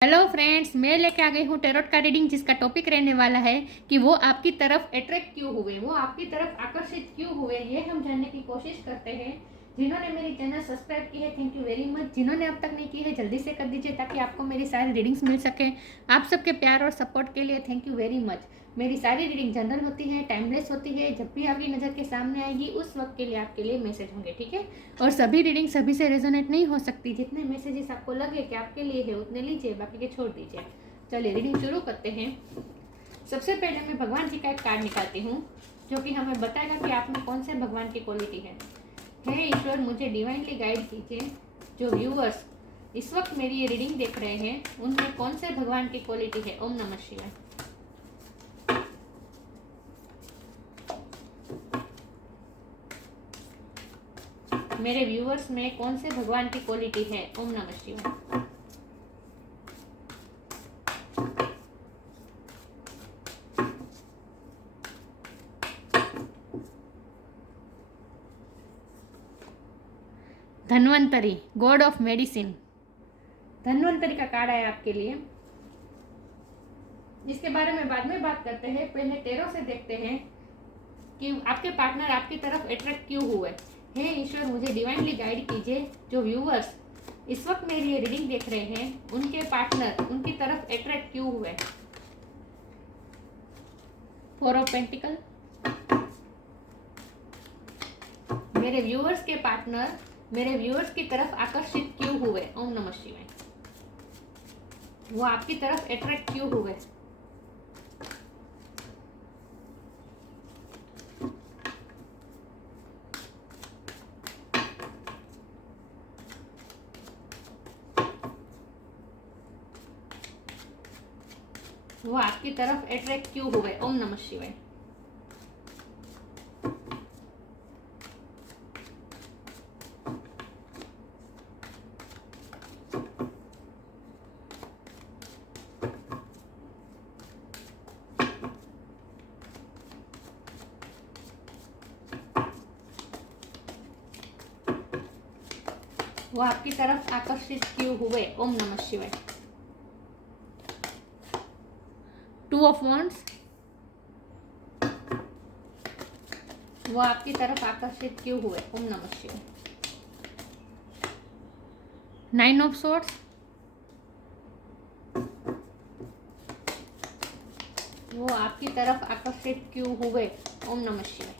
Hello friends, मैं लेके आ गई हूँ टेरोट का रीडिंग, जिसका टॉपिक रहने वाला है कि वो आपकी तरफ अट्रैक्ट क्यों हुए, वो आपकी तरफ आकर्षित क्यों हुए, ये हम जानने की कोशिश करते हैं। जिन्होंने मेरी चैनल सब्सक्राइब की है, थैंक यू वेरी मच। जिन्होंने अब तक नहीं की है, जल्दी से कर दीजिए ताकि आपको मेरी सारी रीडिंग्स मिल सके। आप सबके प्यार और सपोर्ट के लिए थैंक यू वेरी मच। मेरी सारी रीडिंग जनरल होती है, टाइमलेस होती है। जब भी आपकी नज़र के सामने आएगी उस वक्त के लिए आपके लिए मैसेज होंगे, ठीक है। और सभी रीडिंग सभी से रेजोनेट नहीं हो सकती। जितने मैसेजेस आपको लगे कि आपके लिए है उतने लीजिए, बाकी के छोड़ दीजिए। चलिए रीडिंग शुरू करते हैं। सबसे पहले मैं भगवान जी का एक कार्ड निकालती हूँ जो कि हमें बताएगा कि आप में कौन से भगवान की क्वालिटी है। हे ईश्वर, मुझे डिवाइनली गाइड कीजिए। जो व्यूअर्स इस वक्त मेरी ये रीडिंग देख रहे हैं उनमें कौन से भगवान की क्वालिटी है। ओम नमः शिवाय। मेरे व्यूअर्स में कौन से भगवान की क्वालिटी है। ओम नमः शिवाय। Dhanvantari, God of medicine. Dhanvantari का कार्ड आया आपके लिए। इसके बारे में बाद में बात करते हैं, पहले टेरो से देखते हैं कि आपके पार्टनर आपकी तरफ अट्रैक्ट क्यों हुए। हे ईश्वर, मुझे डिवाइनली गाइड कीजिए। जो व्यूअर्स इस वक्त मेरी ये रीडिंग देख रहे हैं उनके पार्टनर उनकी तरफ अट्रैक्ट क्यों हुए। Four of pentacle. मेरे व्यूअर्स के पार्टनर मेरे व्यूअर्स की तरफ आकर्षित क्यों हुए। ओम नमः शिवाय। वो आपकी तरफ अट्रैक्ट क्यों हुए। वो आपकी तरफ अट्रैक्ट क्यों हुए। ओम नमः शिवाय। वो आपकी तरफ आकर्षित क्यों हुए। ओम नमः शिवाय। Two of wands. वो आपकी तरफ आकर्षित क्यों हुए। ओम नमः शिवाय। Nine of swords. वो आपकी तरफ आकर्षित क्यों हुए। ओम नमः शिवाय।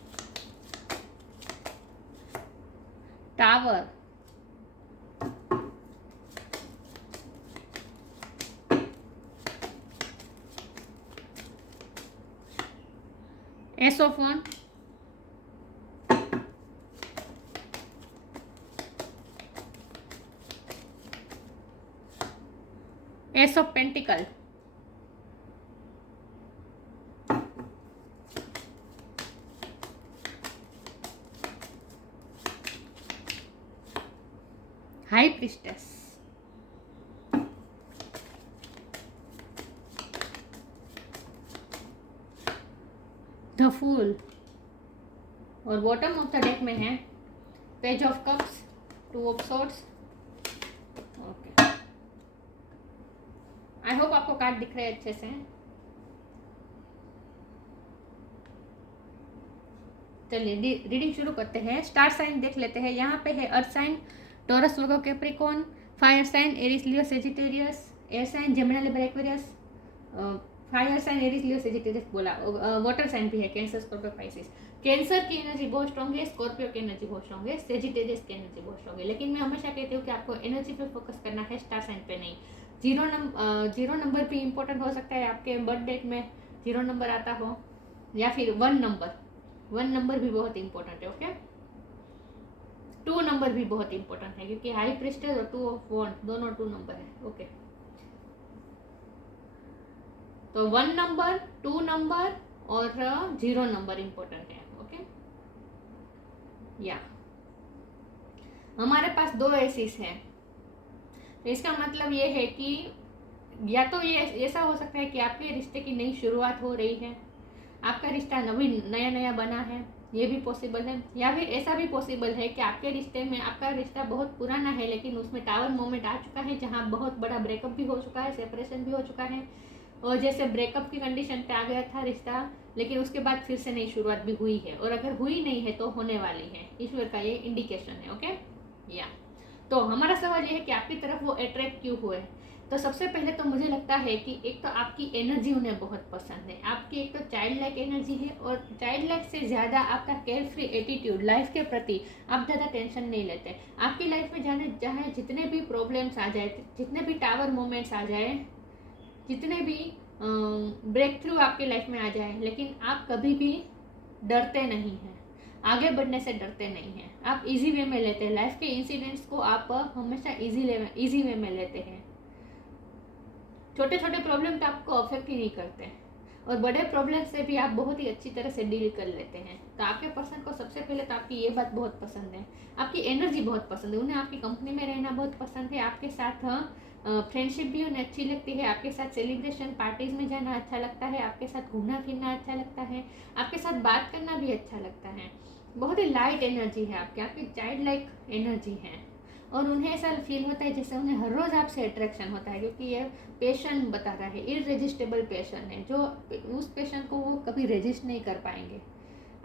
Tower. Ace of wand. Ace of pentacle. High priestess. The fool. और बॉटम ऑफ द डेक में है page of cups, two of swords. Okay, I hope आपको कार्ड दिख रहे हैं अच्छे से। चलिए रीडिंग शुरू करते हैं। स्टार साइन देख लेते हैं। यहाँ पे है earth sign, Taurus, Virgo, Capricorn. Fire sign Aries, Leo, Sagittarius. Air sign Gemini, Libra, Aquarius. Fire sign Aries, Leo, Sagittarius बोला। वाटर साइन भी है कैंसर, स्कॉर्पियो, पाइसिस। कैंसर की एनर्जी बहुत स्ट्रॉन्ग है, स्कॉर्पियो की एनर्जी बहुत स्ट्रॉन्ग है, Sagittarius की एनर्जी बहुत स्ट्रॉन्ग है। लेकिन मैं हमेशा कहती हूँ कि आपको एनर्जी पे फोकस करना है, स्टार साइन पे नहीं। जीरो नंबर भी इंपॉर्टेंट हो सकता है। आपके बर्थ डेट में जीरो नंबर आता हो या फिर वन नंबर भी बहुत इंपॉर्टेंट है। ओके, टू नंबर भी बहुत इंपॉर्टेंट है क्योंकि हाई प्रिस्टेस और टू ऑफ वॉन्ड दोनों टू नंबर है। ओके, तो वन नंबर, टू नंबर और जीरो नंबर इंपॉर्टेंट है। ओके, या हमारे पास दो एसिस हैं, तो इसका मतलब ये है कि या तो ये ऐसा हो सकता है कि आपके रिश्ते की नई शुरुआत हो रही है, आपका रिश्ता नया नया बना है, ये भी पॉसिबल है। या फिर ऐसा भी पॉसिबल है कि आपके रिश्ते में, आपका रिश्ता बहुत पुराना है लेकिन उसमें टावर मोमेंट आ चुका है, जहाँ बहुत बड़ा ब्रेकअप भी हो चुका है, सेपरेशन भी हो चुका है, और जैसे ब्रेकअप की कंडीशन पे आ गया था रिश्ता, लेकिन उसके बाद फिर से नई शुरुआत भी हुई है, और अगर हुई नहीं है तो होने वाली है। ईश्वर का ये इंडिकेशन है। ओके, या तो हमारा सवाल ये है कि आपकी तरफ वो अट्रैक्ट क्यों हुए। तो सबसे पहले तो मुझे लगता है कि एक तो आपकी एनर्जी उन्हें बहुत पसंद है। आपकी एक तो चाइल्ड लाइक एनर्जी है, और चाइल्ड लाइक से ज़्यादा आपका केयर फ्री एटीट्यूड, लाइफ के प्रति आप ज़्यादा टेंशन नहीं लेते। आपकी लाइफ में जाने चाहे जितने भी प्रॉब्लम्स आ जाए, जितने भी टावर मोमेंट्स आ जाए, जितने भी ब्रेक थ्रू आपकी लाइफ में आ जाए, लेकिन आप कभी भी डरते नहीं हैं, आगे बढ़ने से डरते नहीं हैं। आप इजी वे में लेते हैं लाइफ के इंसिडेंट्स को, आप हमेशा इजी वे में लेते हैं। छोटे छोटे प्रॉब्लम तो आपको अफेक्ट ही नहीं करते, और बड़े प्रॉब्लम से भी आप बहुत ही अच्छी तरह से डील कर लेते हैं। तो आपके पर्सन को सबसे पहले तो आपकी ये बात बहुत पसंद है, आपकी एनर्जी बहुत पसंद है, उन्हें आपकी कंपनी में रहना बहुत पसंद है, आपके साथ फ्रेंडशिप भी उन्हें अच्छी लगती है, आपके साथ सेलिब्रेशन पार्टीज में जाना अच्छा लगता है, आपके साथ घूमना फिरना अच्छा लगता है, आपके साथ बात करना भी अच्छा लगता है। बहुत ही लाइट एनर्जी है आपकी चाइल्ड लाइक एनर्जी है, और उन्हें ऐसा फील होता है जैसे उन्हें हर रोज़ आपसे अट्रैक्शन होता है, क्योंकि ये पैशन बता रहा है, इररेजिस्टेबल पैशन है, जो उस पैशन को वो कभी रेजिस्ट नहीं कर पाएंगे,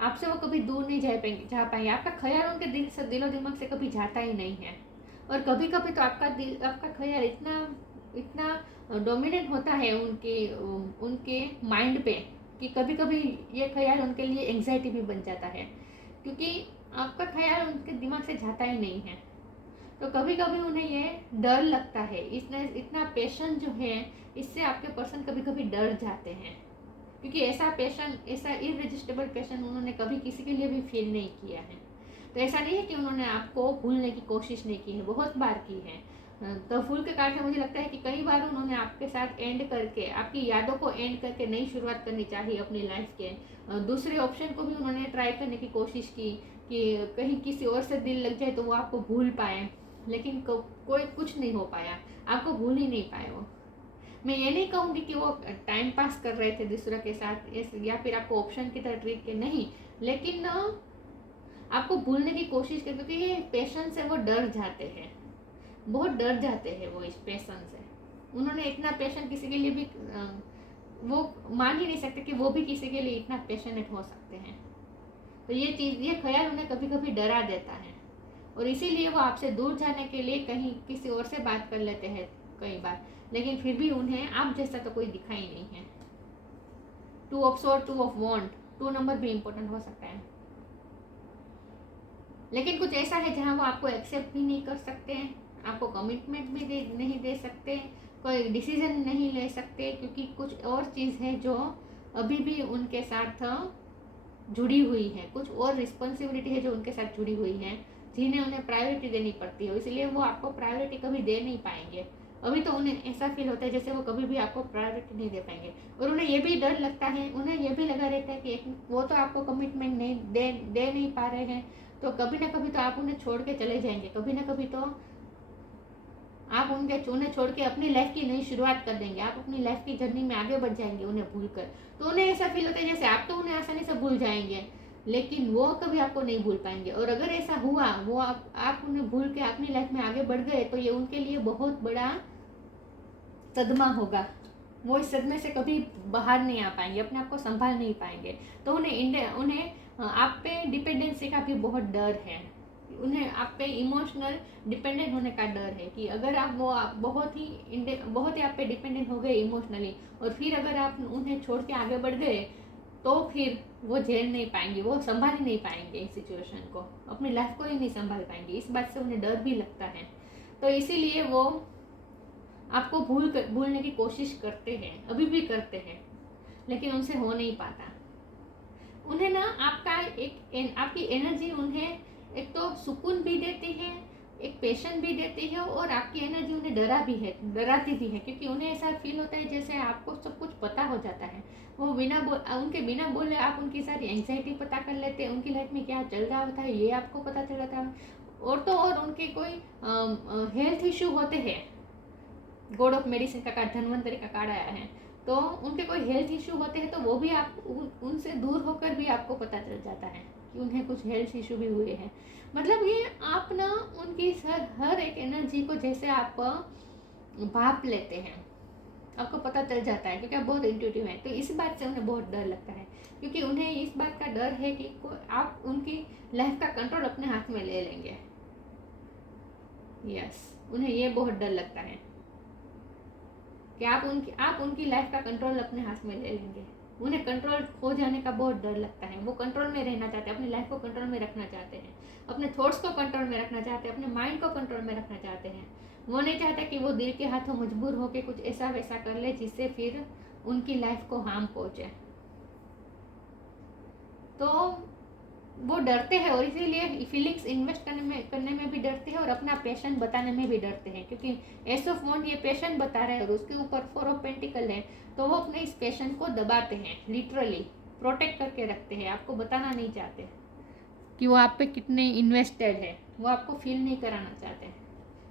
आपसे वो कभी दूर नहीं जा पाएंगे। आपका ख्याल उनके दिलो दिमाग से कभी जाता ही नहीं है, और कभी कभी तो आपका ख्याल इतना डोमिनेट होता है उनके माइंड पे, कि कभी कभी ये ख्याल उनके लिए एंग्जाइटी भी बन जाता है, क्योंकि आपका ख्याल उनके दिमाग से जाता ही नहीं है। तो कभी कभी उन्हें ये डर लगता है, इतना पैशन जो है, इससे आपके पर्सन कभी कभी डर जाते हैं, क्योंकि ऐसा पैशन, ऐसा इररेजिस्टेबल पैशन उन्होंने कभी किसी के लिए भी फील नहीं किया है। तो ऐसा नहीं है कि उन्होंने आपको भूलने की कोशिश नहीं की है, बहुत बार की है। तो फूल के कार्ड से मुझे लगता है कि कई बार उन्होंने आपके साथ एंड करके, आपकी यादों को एंड करके नई शुरुआत करनी चाहिए अपनी लाइफ के। दूसरे ऑप्शन को भी उन्होंने ट्राई करने की कोशिश की कि कहीं किसी और से दिल लग जाए तो वो आपको भूल पाए, लेकिन कोई कुछ नहीं हो पाया, आपको भूल ही नहीं पाए वो। मैं ये नहीं कहूँगी कि वो टाइम पास कर रहे थे दूसरों के साथ, या फिर आपको ऑप्शन की तरह ट्रीट किया, नहीं, लेकिन आपको भूलने की कोशिश कर, क्योंकि ये पैशन से वो डर जाते हैं, बहुत डर जाते हैं वो इस पैशन से। उन्होंने इतना पैशन किसी के लिए भी वो मान ही नहीं सकते कि वो भी किसी के लिए इतना पैशनेट हो सकते हैं। तो ये चीज़, ये ख्याल उन्हें कभी कभी डरा देता है, और इसीलिए वो आपसे दूर जाने के लिए कहीं किसी और से बात कर लेते हैं कई बार, लेकिन फिर भी उन्हें आप जैसा तो कोई दिखा ही नहीं है। 2 of sword, 2 of wand, 2 number भी इम्पोर्टेंट हो सकता है, लेकिन कुछ ऐसा है जहाँ वो आपको एक्सेप्ट भी नहीं कर सकते हैं, आपको कमिटमेंट भी नहीं दे सकते, कोई डिसीजन नहीं ले सकते, क्योंकि कुछ और चीज़ है जो अभी भी उनके साथ जुड़ी हुई है, कुछ और रिस्पॉन्सिबिलिटी है जो उनके साथ जुड़ी हुई है, जिन्हें उन्हें प्रायोरिटी देनी पड़ती है, इसलिए वो आपको प्रायोरिटी कभी दे नहीं पाएंगे। अभी तो उन्हें ऐसा फील होता है जैसे वो कभी भी आपको प्रायोरिटी नहीं दे पाएंगे, और उन्हें ये भी डर लगता है, उन्हें ये भी लगा रहता है कि वो तो आपको कमिटमेंट नहीं दे नहीं पा रहे हैं, तो कभी ना कभी तो आप उन्हें छोड़ के चले जाएंगे, कभी ना कभी तो आप उन्हें छोड़ के अपनी लाइफ की नई शुरुआत कर देंगे, आप अपनी लाइफ की जर्नी में आगे बढ़ जाएंगे उन्हें भूल कर। तो उन्हें ऐसा फील होता है जैसे आप तो उन्हें आसानी से भूल जाएंगे, लेकिन वो कभी आपको नहीं भूल पाएंगे, और अगर ऐसा हुआ, वो आप उन्हें भूल के अपनी लाइफ में आगे बढ़ गए, तो ये उनके लिए बहुत बड़ा सदमा होगा। वो इस सदमे से कभी बाहर नहीं आ पाएंगे, अपने आप को संभाल नहीं पाएंगे। तो उन्हें आप पे डिपेंडेंसी का भी बहुत डर है, उन्हें आप पे इमोशनल डिपेंडेंट होने का डर है, कि अगर आप बहुत ही आप पे डिपेंडेंट हो गए इमोशनली, और फिर अगर आप उन्हें छोड़ के आगे बढ़ गए, तो फिर वो झेल नहीं पाएंगे, वो संभाल ही नहीं पाएंगे इस सिचुएशन को, अपनी लाइफ को ही नहीं संभाल पाएंगे। इस बात से उन्हें डर भी लगता है, तो इसीलिए वो आपको भूलने की कोशिश करते हैं, अभी भी करते हैं, लेकिन उनसे हो नहीं पाता। उन्हें ना आपकी एनर्जी उन्हें एक तो सुकून भी देती है, एक पैशन भी देती है, और आपकी एनर्जी उन्हें डराती भी है, क्योंकि उन्हें ऐसा फील होता है जैसे आपको सब कुछ पता हो जाता है। वो उनके बिना बोले आप उनकी सारी एंग्जाइटी पता कर लेते हैं, उनकी लाइफ में क्या चल रहा होता है ये आपको पता चल जाता है, और तो और उनके कोई हेल्थ इश्यू होते हैं, गॉड ऑफ मेडिसिन का कार्ड, धन्वंतरी का कार्ड आया है, तो उनके कोई हेल्थ इशू होते हैं तो वो भी आप उनसे दूर होकर भी आपको पता चल जाता है कि उन्हें कुछ हेल्थ इशू भी हुए हैं। मतलब ये आप ना उनकी हर एक एनर्जी को जैसे आप भाप लेते हैं, आपको पता चल जाता है, क्योंकि आप बहुत इंट्यूटिव हैं। तो इस बात से उन्हें बहुत डर लगता है, क्योंकि उन्हें इस बात का डर है कि आप उनकी लाइफ का कंट्रोल अपने हाथ में ले लेंगे। यस, उन्हें ये बहुत डर लगता है कि आप उनकी लाइफ का कंट्रोल अपने हाथ में ले लेंगे। उन्हें कंट्रोल खो जाने का बहुत डर लगता है। वो कंट्रोल में रहना चाहते हैं, अपनी लाइफ को कंट्रोल में रखना चाहते हैं, अपने थॉट्स को कंट्रोल में रखना चाहते हैं, अपने माइंड को कंट्रोल में रखना चाहते हैं। वो नहीं चाहते कि वो दिल के हाथों मजबूर होकर कुछ ऐसा वैसा कर ले जिससे फिर उनकी लाइफ को हार्म पहुंचे। तो वो डरते हैं और इसीलिए फीलिंग्स इन्वेस्ट करने में भी डरते हैं और अपना पैशन बताने में भी डरते हैं, क्योंकि एस ऑफ वॉन्ड ये पैशन बता रहे हैं और उसके ऊपर 4 ऑफ पेंटिकल है। तो वो अपने इस पैशन को दबाते हैं, लिटरली प्रोटेक्ट करके रखते हैं, आपको बताना नहीं चाहते कि वो आप पे कितने इन्वेस्टेड है। वो आपको फील नहीं कराना चाहते,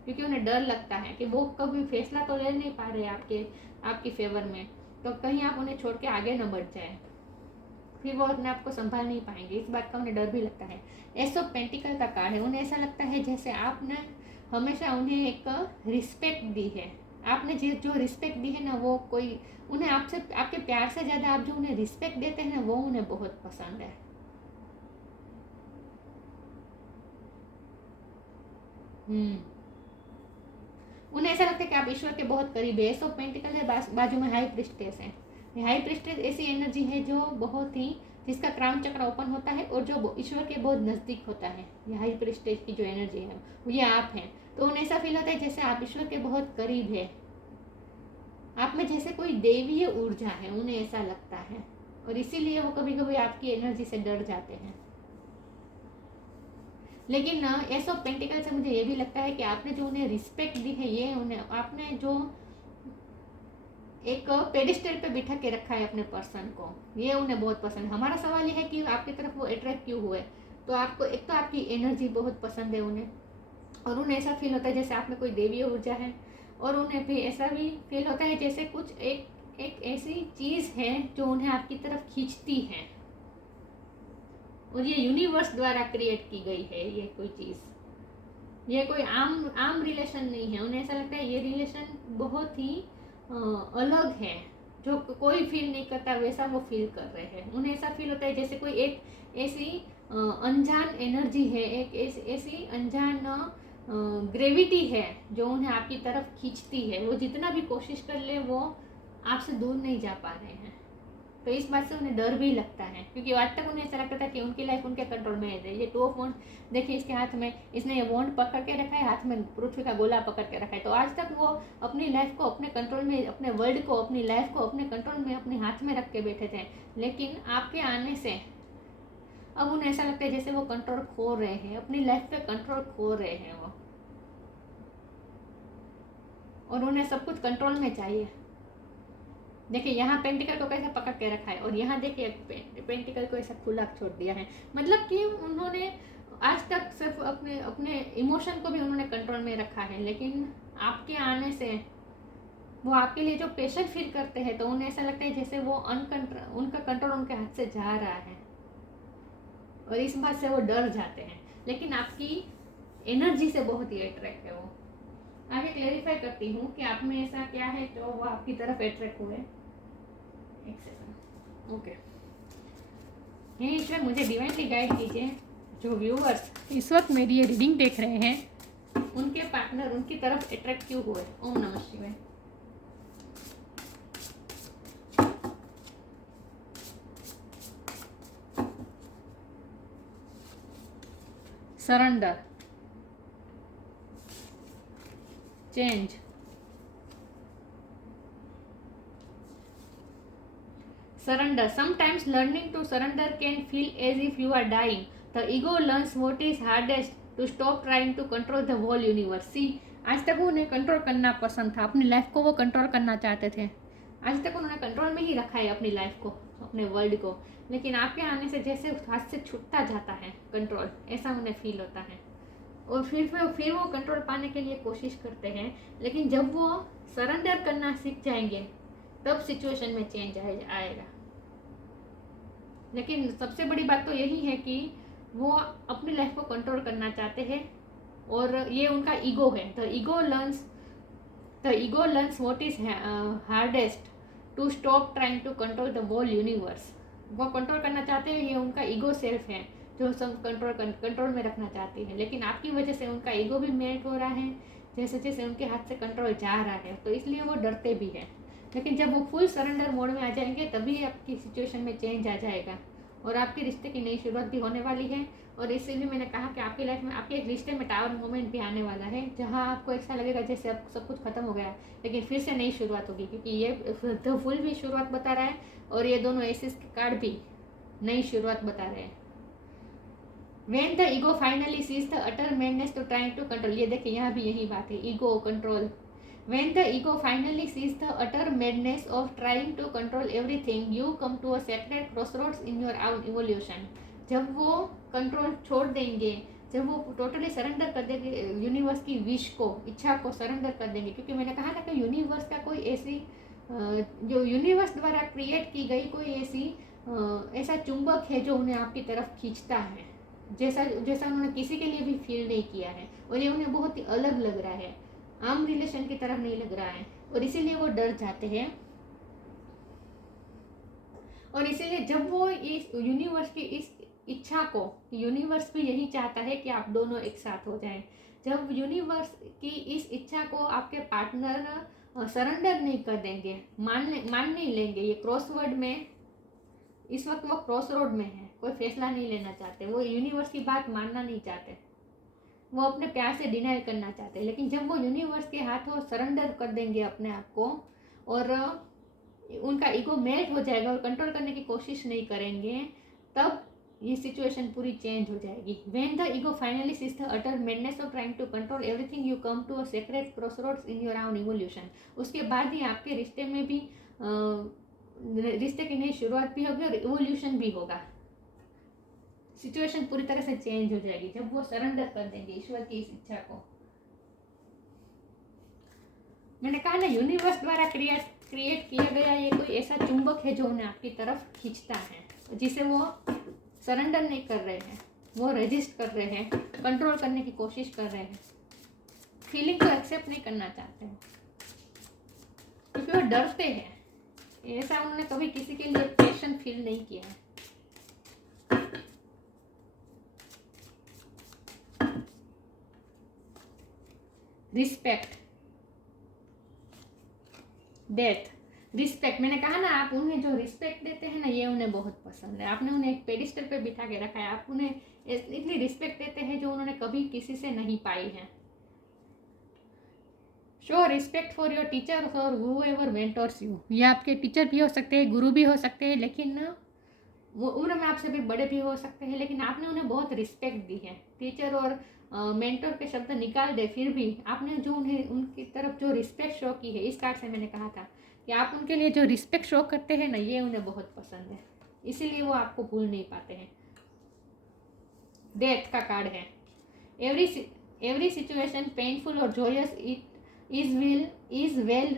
क्योंकि उन्हें डर लगता है कि वो कभी फैसला तो ले नहीं पा रहे आपकी फेवर में, तो कहीं आप उन्हें छोड़ के आगे न बढ़ जाए, फिर वो अपने आप को संभाल नहीं पाएंगे। इस बात का उन्हें डर भी लगता है। एस ऑफ पेंटिकल का कार्ड है। उन्हें ऐसा लगता है जैसे आपने हमेशा उन्हें एक रिस्पेक्ट दी है। आपने जो रिस्पेक्ट दी है ना, वो कोई उन्हें आपसे आपके प्यार से ज़्यादा आप जो उन्हें रिस्पेक्ट देते हैं ना, वो उन्हें बहुत पसंद है। उन्हें ऐसा लगता है कि आप ईश्वर के बहुत करीब है। एस ऑफ पेंटिकल है, बाजू में हाई प्रिस्टेस है। हाई प्रिस्टेस ऐसी एनर्जी है जो बहुत ही, जिसका क्राउन चक्र ओपन होता है और जो ईश्वर के बहुत नज़दीक होता है। ये हाई प्रिस्टेस की जो एनर्जी है ये आप हैं। तो उन्हें ऐसा फील होता है जैसे आप ईश्वर के बहुत करीब है, आप में जैसे कोई देवीय ऊर्जा है, उन्हें ऐसा लगता है। और इसीलिए वो कभी कभी आपकी एनर्जी से डर जाते हैं। लेकिन ना एस ऑफ पेंटिकल से मुझे ये भी लगता है कि आपने जो उन्हें रिस्पेक्ट दी है, ये उन्हें आपने जो एक पेडिस्टल पे बिठा के रखा है अपने पर्सन को, ये उन्हें बहुत पसंद है। हमारा सवाल ये है कि आपकी तरफ वो अट्रैक्ट क्यों हुए। तो आपको एक तो आपकी एनर्जी बहुत पसंद है उन्हें, और उन्हें ऐसा फील होता है जैसे आप में कोई देवीय ऊर्जा है, और उन्हें भी ऐसा भी फील होता है जैसे कुछ एक ऐसी चीज़ है जो उन्हें आपकी तरफ खींचती है, और ये यूनिवर्स द्वारा क्रिएट की गई है। ये कोई चीज़, ये कोई आम रिलेशन नहीं है। उन्हें ऐसा लगता है ये रिलेशन बहुत ही अलग है, जो कोई फील नहीं करता वैसा वो फील कर रहे हैं। उन्हें ऐसा फील होता है जैसे कोई एक ऐसी अनजान एनर्जी है, एक ऐसी अनजान ग्रेविटी है जो उन्हें आपकी तरफ खींचती है। वो जितना भी कोशिश कर ले वो आपसे दूर नहीं जा पा रहे हैं। तो इस बात से उन्हें डर भी लगता है, क्योंकि आज तक उन्हें ऐसा लगता था कि उनकी लाइफ उनके कंट्रोल में है। ये 2 ऑफ वॉन्ड देखिए, इसके हाथ में इसने ये वॉन्ड पकड़ के रखा है, हाथ में पृथ्वी का गोला पकड़ के रखा है। तो आज तक वो अपनी लाइफ को अपने कंट्रोल में, अपने वर्ल्ड को, अपनी लाइफ को अपने कंट्रोल में अपने हाथ में रख के बैठे थे। लेकिन आपके आने से अब उन्हें ऐसा लगता है जैसे वो कंट्रोल खो रहे हैं, अपनी लाइफ पे कंट्रोल खो रहे हैं वो, और उन्हें सब कुछ कंट्रोल में चाहिए। देखिए यहाँ पेंटिकल को कैसे पकड़ के रखा है, और यहाँ देखिए पेंटिकल को ऐसा खुला छोड़ दिया है। मतलब कि उन्होंने आज तक सिर्फ अपने इमोशन को भी उन्होंने कंट्रोल में रखा है, लेकिन आपके आने से वो आपके लिए जो पैशन फील करते हैं, तो उन्हें ऐसा लगता है जैसे वो उनका कंट्रोल उनके हाथ से जा रहा है, और इस बात से वो डर जाते हैं। लेकिन आपकी एनर्जी से बहुत ही अट्रैक्ट है वो। आगे क्लेरिफाई करती हूँ कि आप में ऐसा क्या है जो वो आपकी तरफ अट्रैक्ट हुए। एक सेकंड, ओके। हे ईश्वर, मुझे डिवाइनली गाइड कीजिए। जो व्यूअर्स इस वक्त मेरी ये रीडिंग देख रहे हैं, उनके पार्टनर उनकी तरफ अट्रैक्ट क्यों हुए। ओम नमः शिवाय। Surrender, change, surrender. Sometimes learning to surrender can feel as if you are dying. The ego learns what is hardest to stop trying to control the whole universe. See, आज तक उन्हें कंट्रोल करना पसंद था, अपनी लाइफ को वो control करना चाहते थे। आज तक उन्होंने कंट्रोल में ही रखा है अपनी लाइफ को, अपने वर्ल्ड को। लेकिन आपके आने से जैसे हाथ से छूटता जाता है कंट्रोल, ऐसा उन्हें फील होता है, और फिर वो कंट्रोल पाने के लिए कोशिश करते हैं। लेकिन जब वो सरेंडर करना सीख जाएंगे, तब सिचुएशन में चेंज आएगा। लेकिन सबसे बड़ी बात तो यही है कि वो अपनी लाइफ को कंट्रोल करना चाहते हैं और ये उनका ईगो है। The ego learns what is hardest to stop trying to control the whole universe. वो कंट्रोल करना चाहते हैं, ये उनका ईगो सेल्फ है जो सब कंट्रोल में रखना चाहती है। लेकिन आपकी वजह से उनका ईगो भी मेल्ट हो रहा है, जैसे जैसे उनके हाथ से कंट्रोल जा रहा है, तो इसलिए वो डरते भी हैं। लेकिन जब वो फुल सरेंडर मोड में आ जाएंगे तभी आपकी सिचुएशन में चेंज आ जाएगा और आपके रिश्ते की नई शुरुआत भी होने वाली है। और इसीलिए मैंने कहा कि आपकी लाइफ में आपके एक रिश्ते में टावर मोमेंट भी आने वाला है, जहां आपको ऐसा लगेगा जैसे अब सब कुछ खत्म हो गया, लेकिन फिर से नई शुरुआत होगी, क्योंकि ये द फुल भी शुरुआत बता रहा है और ये दोनों एसिस के कार्ड भी नई शुरुआत बता रहे हैं। When the ego finally sees the utter madness to trying to control, ये देखिए यहाँ भी यही बात है, ego control. When the ego finally sees the utter madness of trying to control everything, you come to a sacred crossroads in your own evolution. जब वो control छोड़ देंगे, जब वो टोटली सरेंडर कर देंगे यूनिवर्स की विश को, इच्छा को सरेंडर कर देंगे, क्योंकि मैंने कहा था कि यूनिवर्स का कोई ऐसी जो यूनिवर्स द्वारा क्रिएट की गई कोई ऐसा चुंबक है जो उन्हें आपकी तरफ खींचता है, जैसा उन्होंने किसी के लिए भी फील नहीं किया है, और ये उन्हें बहुत ही अलग लग रहा है, आम रिलेशन की तरह नहीं लग रहा है, और इसीलिए वो डर जाते हैं। और इसीलिए जब वो इस यूनिवर्स की इस इच्छा को, यूनिवर्स भी यही चाहता है कि आप दोनों एक साथ हो जाएं, जब यूनिवर्स की इस इच्छा को आपके पार्टनर सरेंडर नहीं कर देंगे, मान नहीं लेंगे, ये क्रॉसवर्ड में इस वक्त वो क्रॉस रोड में है, कोई फैसला नहीं लेना चाहते, वो यूनिवर्स की बात मानना नहीं चाहते, वो अपने प्यार से डिनाई करना चाहते हैं। लेकिन जब वो यूनिवर्स के हाथों सरेंडर कर देंगे अपने आप को और उनका ईगो मेल्ट हो जाएगा और कंट्रोल करने की कोशिश नहीं करेंगे, तब ये सिचुएशन पूरी चेंज हो जाएगी। When the ego finally sees the utter madness of trying to control everything, you come to a sacred crossroads in your own evolution. उसके बाद ही आपके रिश्ते में भी रिश्ते की नई शुरुआत भी होगी और इवोल्यूशन भी होगा। सिचुएशन पूरी तरह से चेंज हो जाएगी जब वो सरेंडर कर देंगे ईश्वर की इस इच्छा को। मैंने कहा ना, यूनिवर्स द्वारा क्रिएट किया गया ये कोई ऐसा चुंबक है जो उन्हें आपकी तरफ खींचता है, जिसे वो सरेंडर नहीं कर रहे हैं, वो रेजिस्ट कर रहे हैं, कंट्रोल करने की कोशिश कर रहे हैं, फीलिंग को एक्सेप्ट नहीं करना चाहते हैं, क्योंकि वो डरते हैं। ऐसा उन्होंने कभी किसी के लिए पैशन फील नहीं किया है। Respect, death, respect. मैंने कहा ना, आप उन्हें जो रिस्पेक्ट देते हैं ना, ये उन्हें बहुत पसंद है। आपने उन्हें एक पेडिस्टल पे बिठा के रखा है, आप उन्हें इतनी रिस्पेक्ट देते हैं जो उन्होंने कभी किसी से नहीं पाई है। Show respect for your teacher और हूएवर मेंटर्स यू। ये आपके टीचर भी हो सकते हैं, गुरु भी हो सकते हैं, लेकिन वो उम्र में आपसे भी बड़े भी हो सकते हैं, लेकिन आपने उन्हें बहुत रिस्पेक्ट दी है। टीचर और मेंटर के शब्द निकाल दे, फिर भी आपने जो उन्हें उनकी तरफ जो रिस्पेक्ट शो की है, इस कार्ड से मैंने कहा था कि आप उनके लिए जो रिस्पेक्ट शो करते हैं ना, ये उन्हें बहुत पसंद है, इसीलिए वो आपको भूल नहीं पाते हैं। डेथ का कार्ड है। एवरी सिचुएशन पेनफुल और Joyce is well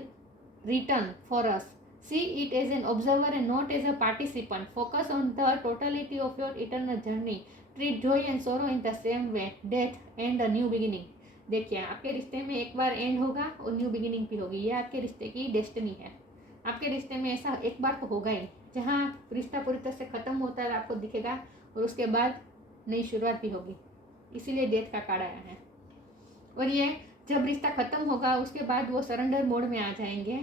written for us. See it as an observer and not as a participant. Focus on the totality of your eternal journey. Treat joy and sorrow in the same way. Death and a new beginning. देखिए, आपके रिश्ते में एक बार and होगा और new beginning भी होगी। ये आपके रिश्ते की डेस्टिनी है। आपके रिश्ते में ऐसा एक बार तो होगा ही, जहाँ रिश्ता पूरी तरह से ख़त्म होता है आपको दिखेगा, और उसके बाद नई शुरुआत भी होगी। इसीलिए डेथ का कार्ड आया है। और ये जब रिश्ता खत्म होगा उसके बाद वो सरेंडर मोड में आ जाएंगे,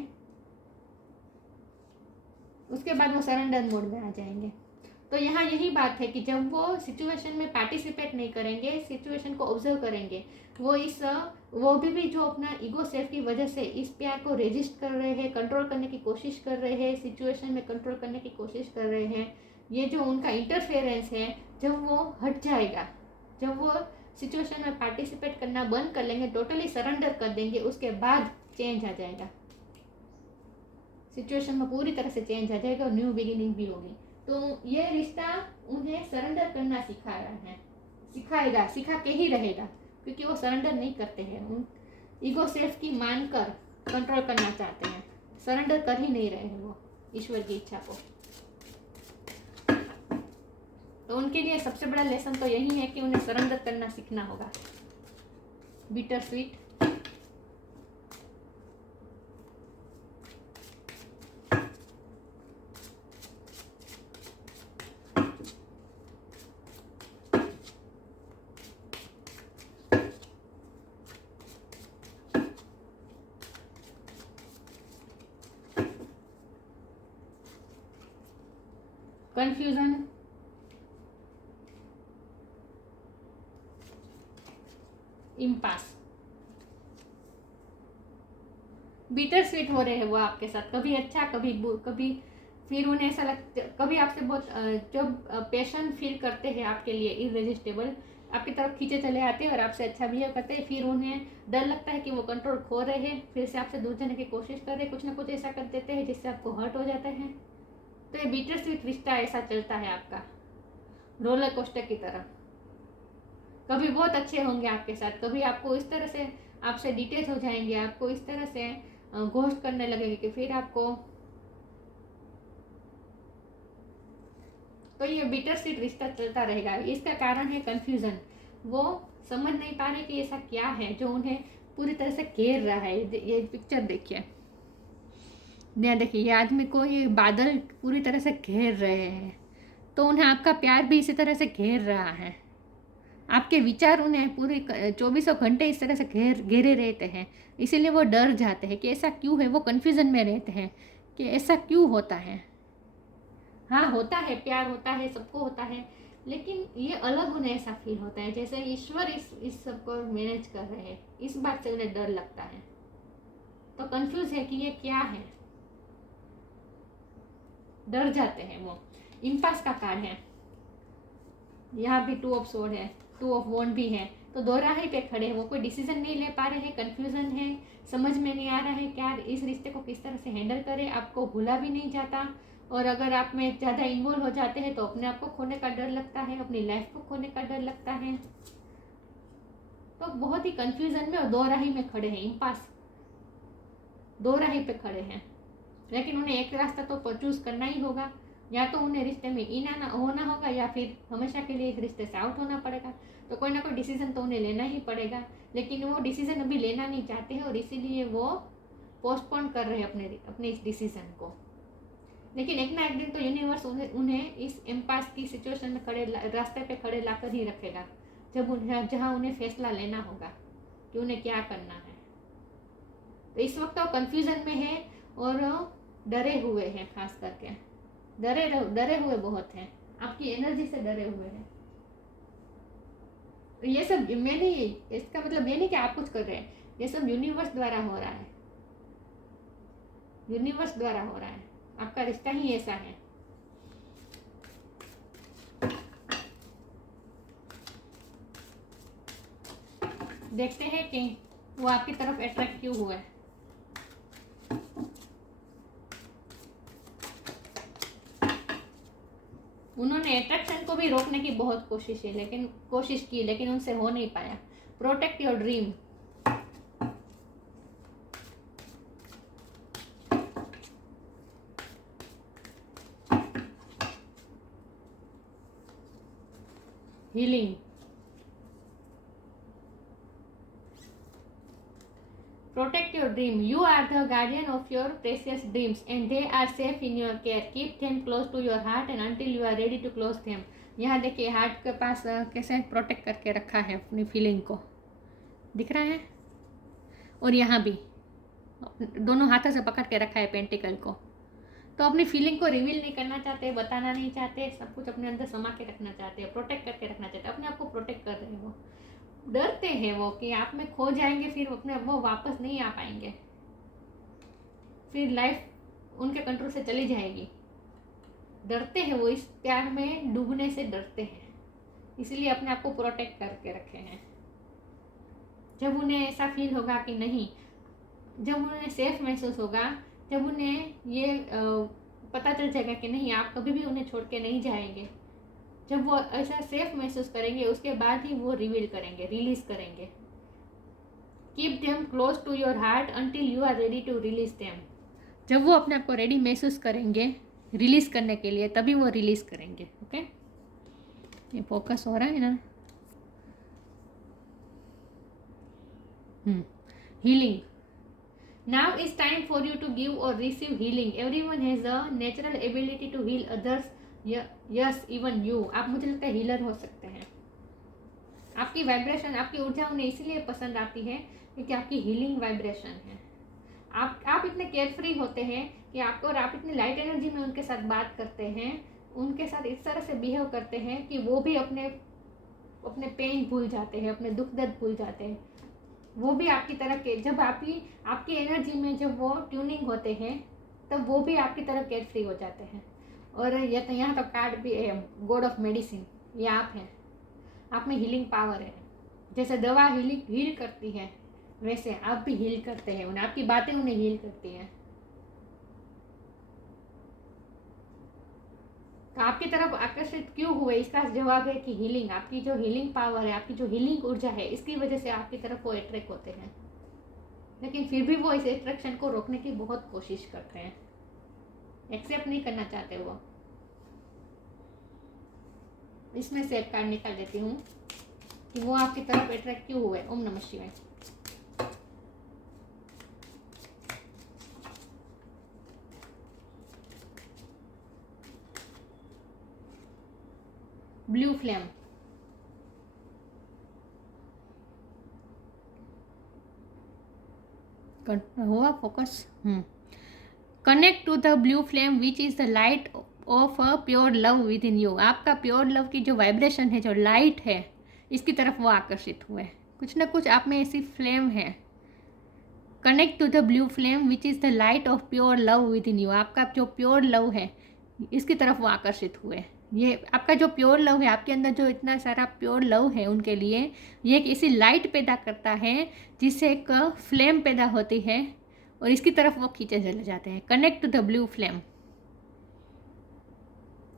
तो यहाँ यही बात है कि जब वो सिचुएशन में पार्टिसिपेट नहीं करेंगे, सिचुएशन को ऑब्जर्व करेंगे, वो भी जो अपना ईगो सेल्फ की वजह से इस प्यार को रेजिस्ट कर रहे हैं, कंट्रोल करने की कोशिश कर रहे हैं, सिचुएशन में कंट्रोल करने की कोशिश कर रहे हैं, ये जो उनका इंटरफेरेंस है, जब वो हट जाएगा, जब वो सिचुएशन में पार्टिसिपेट करना बंद कर लेंगे, टोटली सरेंडर कर देंगे, उसके बाद चेंज आ जाएगा, सिचुएशन में पूरी तरह से चेंज आ जाएगा और न्यू बिगिनिंग भी होगी। तो ये रिश्ता उन्हें सरेंडर करना सिखा के ही रहेगा, क्योंकि वो सरेंडर नहीं करते हैं, उन ईगो सेल्फ की मानकर कंट्रोल करना चाहते हैं, सरेंडर कर ही नहीं रहे हैं वो ईश्वर की इच्छा को। तो उनके लिए सबसे बड़ा लेसन तो यही है कि उन्हें सरेंडर करना सीखना होगा। Bitter sweet, confusion, impasse, bitter sweet हो रहे हैं वो आपके साथ, कभी अच्छा कभी कभी फिर उन्हें ऐसा लगता, कभी आपसे बहुत जो पैशन फील करते हैं आपके लिए इररेजिस्टेबल, आपकी तरफ खींचे चले आते हैं और आपसे अच्छा बिहेव करते हैं, फिर उन्हें डर लगता है कि वो कंट्रोल खो रहे हैं, फिर से आपसे दूर जाने की कोशिश कर रहे हैं, कुछ ना कुछ ऐसा कर देते हैं जिससे आपको हर्ट हो जाता है। तो ये बिटर स्वीट रिश्ता ऐसा चलता है आपका, रोलर कोस्टर की तरह। कभी बहुत अच्छे होंगे आपके साथ, कभी आपको इस तरह से आपसे डिटेच हो जाएंगे, आपको इस तरह से घोस्ट करने लगेंगे कि फिर आपको, तो ये बिटर स्वीट रिश्ता चलता रहेगा। इसका कारण है कंफ्यूजन। वो समझ नहीं पा रहे कि ऐसा क्या है जो उन्हें पूरी तरह से घेर रहा है। ये पिक्चर देखिए, यहाँ देखिए, ये आदमी को ये बादल पूरी तरह से घेर रहे हैं, तो उन्हें आपका प्यार भी इसी तरह से घेर रहा है। आपके विचार उन्हें पूरे 24 घंटे इस तरह से घेरे रहते हैं, इसीलिए वो डर जाते हैं कि ऐसा क्यों है। वो कन्फ्यूज़न में रहते हैं कि ऐसा क्यों होता है। हाँ, होता है, प्यार होता है, सबको होता है, लेकिन ये अलग उन्हें ऐसा फील होता है जैसे ईश्वर इस सबको मैनेज कर रहे हैं। इस बात से उन्हें डर लगता है, तो कंफ्यूज है कि ये क्या है, डर जाते हैं वो। इम्पास का कार्ड है, यहाँ भी 2 ऑफ सोर्ड है, 2 ऑफ वॉन्ड भी है, तो दो राह पे खड़े हैं। वो कोई डिसीजन नहीं ले पा रहे हैं, कंफ्यूजन है, समझ में नहीं आ रहा है क्या इस रिश्ते को किस तरह से हैंडल करें। आपको भूला भी नहीं जाता, और अगर आप में ज़्यादा इन्वॉल्व हो जाते हैं तो अपने आप को खोने का डर लगता है, अपनी लाइफ को खोने का डर लगता है। तो बहुत ही कंफ्यूजन में और दो राही में खड़े हैं। इम्पास दो राही पे खड़े हैं, लेकिन उन्हें एक रास्ता तो चूज करना ही होगा। या तो उन्हें रिश्ते में इन आना होना होगा, या फिर हमेशा के लिए इस रिश्ते से आउट होना पड़ेगा। तो कोई ना कोई डिसीजन तो उन्हें लेना ही पड़ेगा, लेकिन वो डिसीजन अभी लेना नहीं चाहते हैं और इसीलिए वो पोस्टपोन कर रहे हैं अपने इस डिसीजन को। लेकिन एक ना एक दिन तो यूनिवर्स उन्हें इस एम्पास की सिचुएशन में खड़े, रास्ते पे खड़े लाकर ही रखेगा, जहाँ उन्हें फैसला लेना होगा कि उन्हें क्या करना है। तो इस वक्त वो कंफ्यूजन में है और डरे हुए हैं, खास करके डरे हुए बहुत हैं, आपकी एनर्जी से डरे हुए हैं। तो ये सब मैं नहीं, इसका मतलब ये नहीं कि आप कुछ कर रहे हैं, ये सब यूनिवर्स द्वारा हो रहा है, यूनिवर्स द्वारा हो रहा है। आपका रिश्ता ही ऐसा है। देखते हैं कि वो आपकी तरफ अट्रैक्ट क्यों हुआ है। उन्होंने अट्रैक्शन को भी रोकने की बहुत कोशिश की, लेकिन उनसे हो नहीं पाया। Protect your dream, healing, protect your dream. You are the guardian of your precious dreams and they are safe in your care. Keep them close to your heart and until you are ready to close them. यहाँ देखिए, heart के पास कैसे protect करके रखा है अपनी feeling को, दिख रहा है। और यहाँ भी दोनों हाथों से पकड़ के रखा है पेंटिकल को। तो अपनी फीलिंग को रिवील नहीं करना चाहते, बताना नहीं चाहते, सब कुछ अपने अंदर समा के रखना चाहते हैं, प्रोटेक्ट करके रखना चाहते हैं, अपने आप को प्रोटेक्ट कर रहे हैं। वो डरते हैं वो कि आप में खो जाएंगे, फिर अपने वो वापस नहीं आ पाएंगे, फिर लाइफ उनके कंट्रोल से चली जाएगी। डरते हैं वो, इस प्यार में डूबने से डरते हैं, इसलिए अपने आप को प्रोटेक्ट करके रखे हैं। जब उन्हें ऐसा फील होगा कि नहीं, जब उन्हें सेफ महसूस होगा, जब उन्हें ये पता चल जाएगा कि नहीं आप कभी भी उन्हें छोड़ के नहीं जाएंगे, जब वो ऐसा सेफ महसूस करेंगे, उसके बाद ही वो रिवील करेंगे, रिलीज करेंगे। Keep them close to your heart until you are ready to release them. जब वो अपने आप को रेडी महसूस करेंगे रिलीज़ करने के लिए, तभी वो रिलीज़ करेंगे। ओके, ये फोकस हो रहा है ना। Healing. Now is time for you to give or receive healing. Everyone has a natural ability to heal others. Yes, even you. आप मुझे लगता है हीलर हो सकते हैं। आपकी वाइब्रेशन, आपकी ऊर्जा उन्हें इसलिए पसंद आती है क्योंकि आपकी हीलिंग वाइब्रेशन है। आप इतने केयरफ्री होते हैं कि आपको, और आप इतनी लाइट एनर्जी में उनके साथ बात करते हैं, उनके साथ इस तरह से बिहेव करते हैं कि वो भी अपने पेन भूल जाते हैं, अपने दुख दर्द भूल जाते हैं। वो भी आपकी तरह के, जब आपकी एनर्जी में जब वो ट्यूनिंग होते हैं तब वो भी आपकी तरह केयर फ्री हो जाते हैं। और ये तो यहाँ तो कार्ड भी है, गॉड ऑफ मेडिसिन, ये आप हैं। आप में हीलिंग पावर है। जैसे दवा हील करती है, वैसे आप भी हील करते हैं उन्हें, आपकी बातें उन्हें हील करती हैं। तो आपकी तरफ आकर्षित क्यों हुए, इसका जवाब है कि हीलिंग, आपकी जो हीलिंग पावर है, आपकी जो हीलिंग ऊर्जा है, इसकी वजह से आपकी तरफ वो अट्रैक्ट होते हैं। लेकिन फिर भी वो इस अट्रैक्शन को रोकने की बहुत कोशिश करते हैं, एक्सेप्ट नहीं करना चाहते वो। इसमें से एक कार्ड निकाल देती हूँ कि वो आपकी तरफ अट्रैक्ट क्यों हुए। ओम नमः शिवाय। Blue flame. हुआ focus. Connect to the blue flame which is the light of a pure love within you. आपका प्योर लव की जो वाइब्रेशन है, जो लाइट है, इसकी तरफ वो आकर्षित हुए। कुछ ना कुछ आप में ऐसी फ्लेम है। Connect to the blue flame which is the light of pure love within you. आपका जो प्योर लव है, इसकी तरफ वो आकर्षित हुए। ये आपका जो प्योर लव है, आपके अंदर जो इतना सारा प्योर लव है उनके लिए, ये एक ऐसी लाइट पैदा करता है जिससे एक फ्लेम पैदा होती है और इसकी तरफ वो खींचे चले जाते हैं। Connect to the blue flame.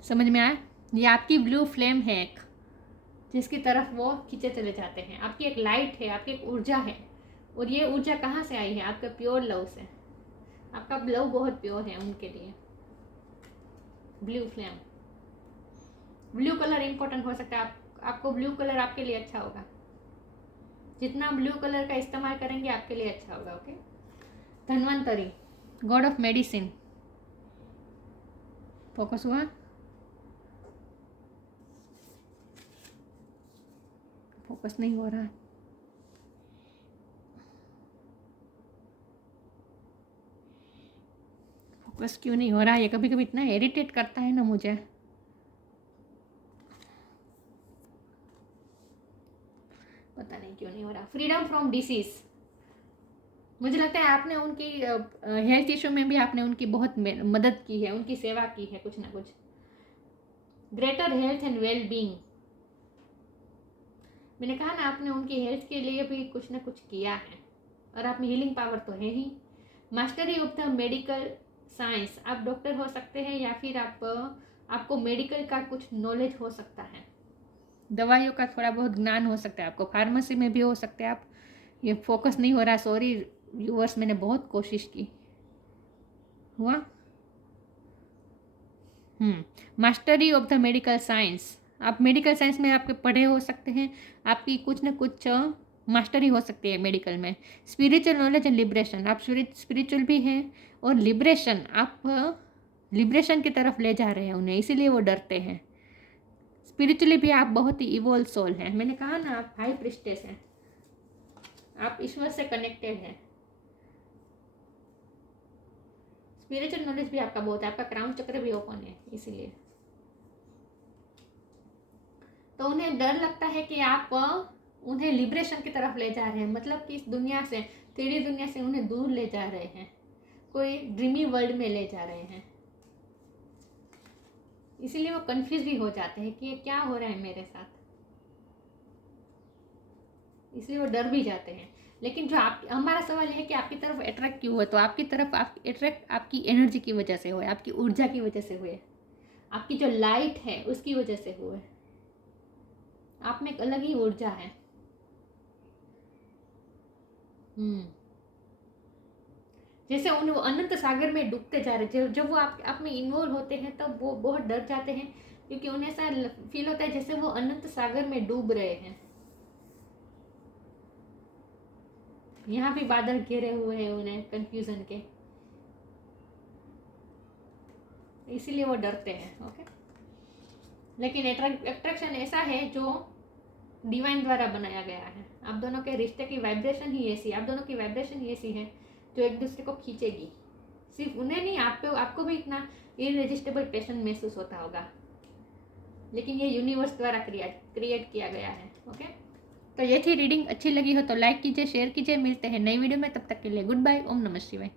समझ में आया? ये आपकी ब्लू फ्लेम है एक, जिसकी तरफ वो खींचे चले जाते हैं। आपकी एक लाइट है, आपकी एक ऊर्जा है, और ये ऊर्जा कहाँ से आई है? आपका प्योर लव से। आपका लव बहुत प्योर है उनके लिए। Blue flame. Blue colour important हो सकता है। आपको ब्लू कलर आपके लिए अच्छा होगा। जितना ब्लू कलर का इस्तेमाल करेंगे आपके लिए अच्छा होगा। Okay. Dhanvantari, God of medicine. Focus हुआ? फोकस नहीं हो रहा। फोकस क्यों नहीं हो रहा? ये कभी कभी इतना इरिटेट करता है ना मुझे। पता नहीं क्यों नहीं हो रहा। Freedom from disease. मुझे लगता है आपने उनकी हेल्थ इशू में भी आपने उनकी बहुत मदद की है, उनकी सेवा की है कुछ ना कुछ। Greater health and well being. मैंने कहा ना, आपने उनकी हेल्थ के लिए भी कुछ ना कुछ किया है, और आप में हीलिंग पावर तो है ही। Mastery of the medical science. आप डॉक्टर हो सकते हैं या फिर आपको मेडिकल का कुछ नॉलेज हो सकता है, दवाइयों का थोड़ा बहुत ज्ञान हो सकता है आपको, फार्मेसी में भी हो सकते हैं आप। ये फोकस नहीं हो रहा, सॉरी व्यूअर्स, मैंने बहुत कोशिश की। हुआ? Mastery of the medical science. आप मेडिकल साइंस में आपके पढ़े हो सकते हैं, आपकी कुछ ना कुछ मास्टरी हो सकती है मेडिकल में। Spiritual knowledge and liberation. आप स्पिरिचुअल भी हैं, और लिबरेशन, आप लिबरेशन की तरफ ले जा रहे हैं उन्हें, इसीलिए वो डरते हैं। स्पिरिचुअली भी आप बहुत ही इवोल्व सोल हैं। मैंने कहा ना, आप हाई प्रिस्टेस हैं, आप ईश्वर से कनेक्टेड हैं। स्पिरिचुअल नॉलेज भी आपका बहुत है, आपका क्राउन चक्र भी ओपन है, इसीलिए तो उन्हें डर लगता है कि आप उन्हें लिबरेशन की तरफ ले जा रहे हैं, मतलब कि इस दुनिया से, 3D दुनिया से उन्हें दूर ले जा रहे हैं, कोई ड्रीमी वर्ल्ड में ले जा रहे हैं। इसीलिए वो कंफ्यूज भी हो जाते हैं कि ये क्या हो रहा है मेरे साथ, इसलिए वो डर भी जाते हैं। लेकिन जो हमारा सवाल यह है कि आपकी तरफ अट्रैक्ट क्यों हुए? तो आपकी तरफ अट्रैक्ट आपकी एनर्जी की वजह से हुए, आपकी ऊर्जा की वजह से हुए, आपकी जो लाइट है उसकी वजह से हुए। आप में एक अलग ही ऊर्जा है। जैसे उन वो अनंत सागर में डूबते जा रहे, जब वो आप में इन्वॉल्व होते हैं तब वो बहुत डर जाते हैं, क्योंकि उन्हें ऐसा फील होता है जैसे वो अनंत सागर में डूब रहे हैं। यहाँ भी बादल घिरे हुए हैं उन्हें कंफ्यूजन के, इसीलिए वो डरते हैं। ओके, लेकिन अट्रैक्शन ऐसा है जो डिवाइन द्वारा बनाया गया है। आप दोनों के रिश्ते की वाइब्रेशन ही ऐसी, आप दोनों की वाइब्रेशन ही ऐसी है जो एक दूसरे को खींचेगी। सिर्फ उन्हें नहीं, आपको भी इतना इररेजिस्टिबल पैशन महसूस होता होगा, लेकिन ये यूनिवर्स द्वारा क्रिएट किया गया है। ओके, तो ये थी रीडिंग। अच्छी लगी हो तो लाइक कीजिए, शेयर कीजिए। मिलते हैं नई वीडियो में, तब तक के लिए गुड बाय। ओम नमः शिवाय।